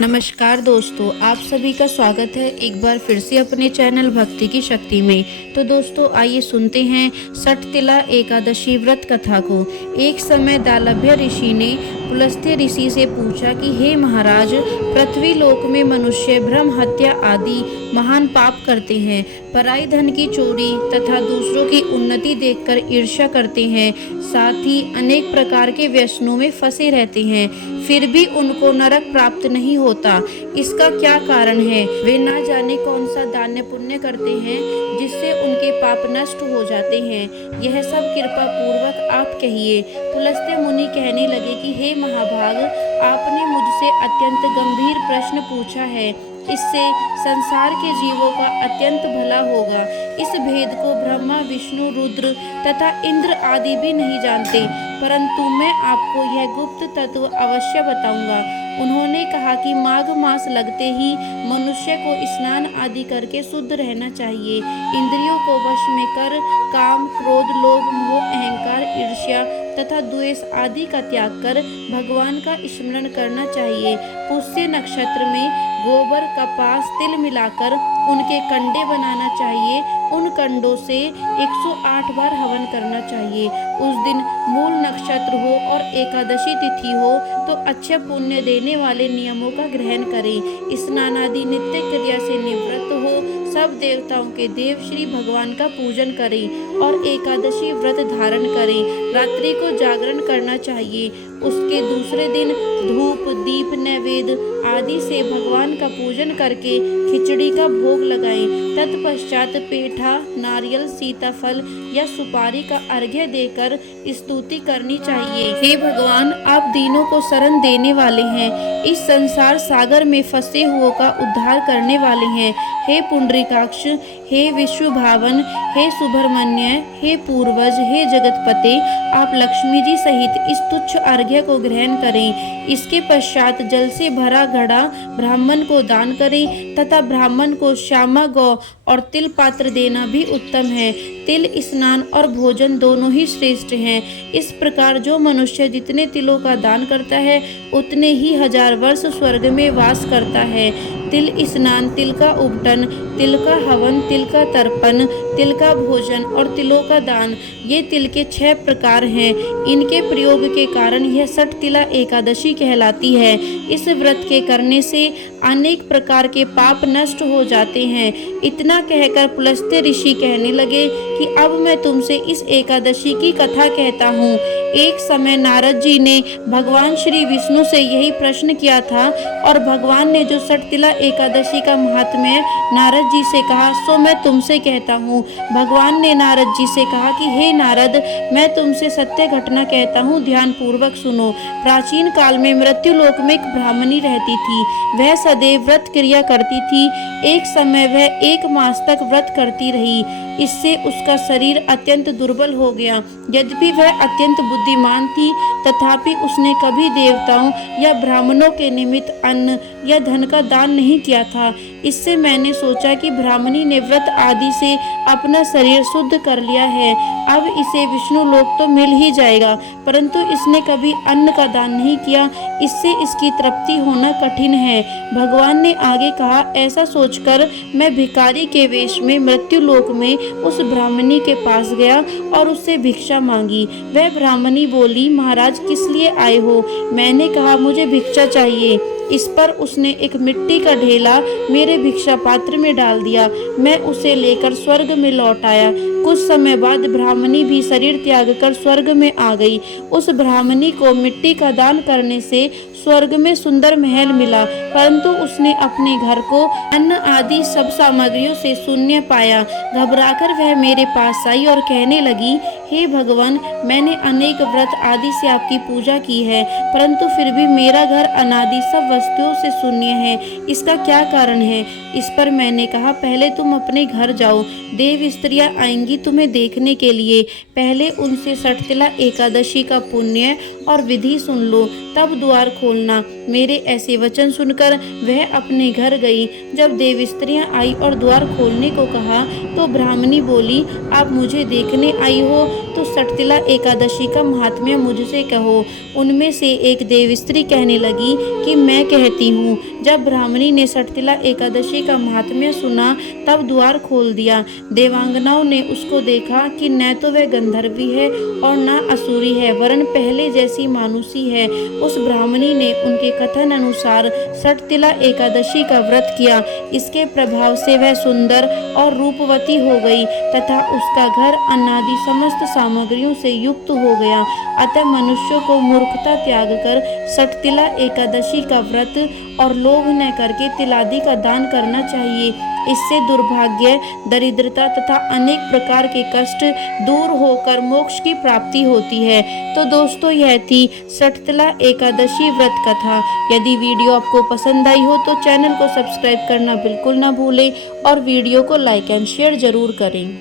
नमस्कार दोस्तों, आप सभी का स्वागत है एक बार फिर से अपने चैनल भक्ति की शक्ति में। तो दोस्तों आइए सुनते हैं सटतिला एकादशी व्रत कथा को। एक समय दालभ्य ऋषि ने पुलस्त्य ऋषि से पूछा कि हे महाराज, पृथ्वी लोक में मनुष्य भ्रम हत्या आदि महान पाप करते हैं, पराई धन की चोरी तथा दूसरों की उन्नति देखकर ईर्ष्या करते हैं, साथ ही अनेक प्रकार के व्यसनों में फंसे रहते हैं, फिर भी उनको नरक प्राप्त नहीं होता। इसका क्या कारण है? वे ना जाने कौन सा दान पुण्य करते हैं जिससे उनके पाप नष्ट हो जाते हैं। यह सब कृपा पूर्वक आप कहिए। पुलस्त्य मुनि कहने लगे कि हे महाभाग, आपने मुझसे अत्यंत गंभीर प्रश्न पूछा है, इससे संसार के जीवों का अत्यंत भला होगा। इस भेद को ब्रह्मा, विष्णु, रुद्र तथा इंद्र आदि भी नहीं जानते, परंतु मैं आपको यह गुप्त तत्व अवश्य बताऊंगा। उन्होंने कहा कि माघ मास लगते ही मनुष्य को स्नान आदि करके शुद्ध रहना चाहिए। इंद्रियों को वश में कर काम, क्रोध, लोभ, मोह, अहंकार, ईर्ष्या तथा द्वेष आदि का त्याग कर भगवान का स्मरण करना चाहिए। पुष्य नक्षत्र में गोबर, कपास, तिल मिलाकर उनके कंडे बनाना चाहिए। उन कंडों से 108 बार हवन करना चाहिए। उस दिन मूल नक्षत्र हो और एकादशी तिथि हो तो अच्छे पुण्य देने वाले नियमों का ग्रहण करें। स्नान आदि नित्य क्रिया से निवृत्त हो, सब देवताओं के देव श्री भगवान का पूजन करें और एकादशी व्रत धारण करें। रात्रि को जागरण करना चाहिए। उसके दूसरे दिन धूप, दीप, नैवेद्य आदि से भगवान का पूजन करके खिचड़ी का भोग लगाएं। तत्पश्चात पेठा, नारियल, सीताफल या सुपारी का अर्घ्य देकर स्तुति करनी चाहिए। हे भगवान, आप दीनों को शरण देने वाले हैं, इस संसार सागर में फंसे हुओं का उद्धार करने वाले हैं। हे पुंडरीकाक्ष, हे विश्वभावन, हे सुब्रह्मण्य, हे पूर्वज, हे जगतपते, आप लक्ष्मी जी सहित इस तुच्छ अर्घ्य को ग्रहण करें। इसके पश्चात जल से भरा घड़ा ब्राह्मण को दान करें तथा ब्राह्मण को श्यामा गौ और तिल पात्र देना भी उत्तम है। तिल स्नान और भोजन दोनों ही श्रेष्ठ हैं। इस प्रकार जो मनुष्य जितने तिलों का दान करता है उतने ही 1000 वर्ष स्वर्ग में वास करता है। तिल स्नान, तिल का उपटन, तिल का हवन, तिल का तर्पण, तिल का भोजन और तिलों का दान, ये तिल के 6 प्रकार हैं। इनके प्रयोग के कारण यह सटतिला एकादशी कहलाती है। इस व्रत के करने से अनेक प्रकार के पाप नष्ट हो जाते हैं। इतना कहकर पुलस्त्य ऋषि कहने लगे कि अब मैं तुमसे इस एकादशी की कथा कहता हूँ। एक समय नारद जी ने भगवान श्री विष्णु से यही प्रश्न किया था और भगवान ने जो सटतिला एकादशी का महात्म्य नारद जी से कहा सो मैं तुमसे कहता हूँ। भगवान ने नारद जी से कहा कि हे नारद, मैं तुमसे सत्य घटना कहता हूँ, ध्यान पूर्वक सुनो। प्राचीन काल में मृत्यु लोक में एक ब्राह्मणी रहती थी। वह सदैव व्रत क्रिया करती थी। एक समय वह 1 मास तक व्रत करती रही। इससे उसका शरीर अत्यंत दुर्बल हो गया। यद्यपि वह अत्यंत बुद्धिमान थी तथापि उसने कभी देवताओं या ब्राह्मणों के निमित्त अन्न या धन का दान नहीं किया था। इससे मैंने सोचा कि ब्राह्मणी ने व्रत आदि से अपना शरीर शुद्ध कर लिया है, अब इसे विष्णु लोक तो मिल ही जाएगा, परंतु इसने कभी अन्न का दान नहीं किया, इससे इसकी तृप्ति होना कठिन है। भगवान ने आगे कहा, ऐसा सोचकर मैं भिखारी के वेश में मृत्यु लोक में उस ब्राह्मणी के पास गया और उससे भिक्षा मांगी। वह ब्राह्मणी बोली, महाराज किस लिए आए हो? मैंने कहा, मुझे भिक्षा चाहिए। इस पर उसने एक मिट्टी का ढेला मेरे भिक्षा पात्र में डाल दिया। मैं उसे लेकर स्वर्ग में लौट आया। कुछ समय बाद ब्राह्मणी भी शरीर त्याग कर स्वर्ग में आ गई। उस ब्राह्मणी को मिट्टी का दान करने से स्वर्ग में सुंदर महल मिला, परंतु उसने अपने घर को अन्न आदि सब सामग्रियों से शून्य पाया। घबराकर वह मेरे पास आई और कहने लगी, हे भगवान, मैंने अनेक व्रत आदि से आपकी पूजा की है, परंतु फिर भी मेरा घर अनादि सब वस्तुओं से शून्य है। इसका क्या कारण है? इस पर मैंने कहा, पहले तुम अपने घर जाओ, देव स्त्रियां आएंगी तुम्हें देखने के लिए। पहले उनसे सटतिला एकादशी का पुण्य और विधि सुन लो, तब द्वार खोलना। मेरे ऐसे वचन सुनकर वह अपने घर गई। जब देव स्त्रियां आई और द्वार खोलने को कहा तो ब्राह्मणी बोली, आप मुझे देखने आई हो तो सटतिला एकादशी का महात्म्य मुझसे कहो। उनमें से एक देव स्त्री कहने लगी कि मैं कहती हूँ। जब ब्राह्मणी ने सटतिला एकादशी का महात्म्य सुना तब द्वार खोल दिया। देवांगनाओं ने उसको देखा कि न तो वह गंधर्वी है और न असुरी है, वरन पहले जैसी मानुषी है। उस ब्राह्मणी ने उनके कथन अनुसार सटतिला एकादशी का व्रत किया। इसके प्रभाव से वह सुंदर और रूपवती हो गई तथा उसका घर अन्नादि समस्त सामग्रियों से युक्त हो गया। अतः मनुष्यों को मूर्खता त्याग कर सटतिला एकादशी का व्रत और लोभ न करके तिलादि का दान करना चाहिए। इससे दुर्भाग्य, दरिद्रता तथा अनेक प्रकार के कष्ट दूर होकर मोक्ष की प्राप्ति होती है। तो दोस्तों, यह थी सटतिला एकादशी व्रत कथा। यदि वीडियो आपको पसंद आई हो तो चैनल को सब्सक्राइब करना बिल्कुल ना भूलें और वीडियो को लाइक एंड शेयर जरूर करें।